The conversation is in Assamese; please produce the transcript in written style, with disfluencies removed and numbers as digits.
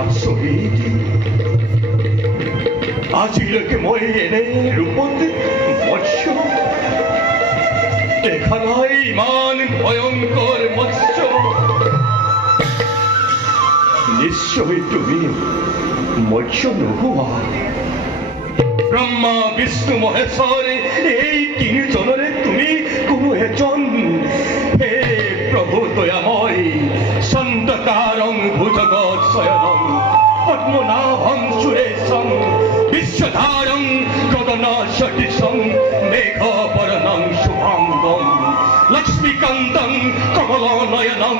আচৰিত আজিলৈকে মই এনে ৰূপত মৎস্য দেখা নাই ইমান ভয়ংকৰ মৎস্য নিশ্চয় তুমি মৎস্য নোহোৱা ব্ৰহ্মা বিষ্ণু মহেশ্বৰ এই তিনিজনৰে তুমি কোনো এজন হে প্ৰভু দয়াময় সন্তকাৰং ভুজগৎ শয়নং পদ্মনাভং সুৰেশং বিশ্বধাৰং গগন সদৃশং মেঘবৰ্ণং শুভাঙ্গম লক্ষ্মীকান্তং কমলনয়নং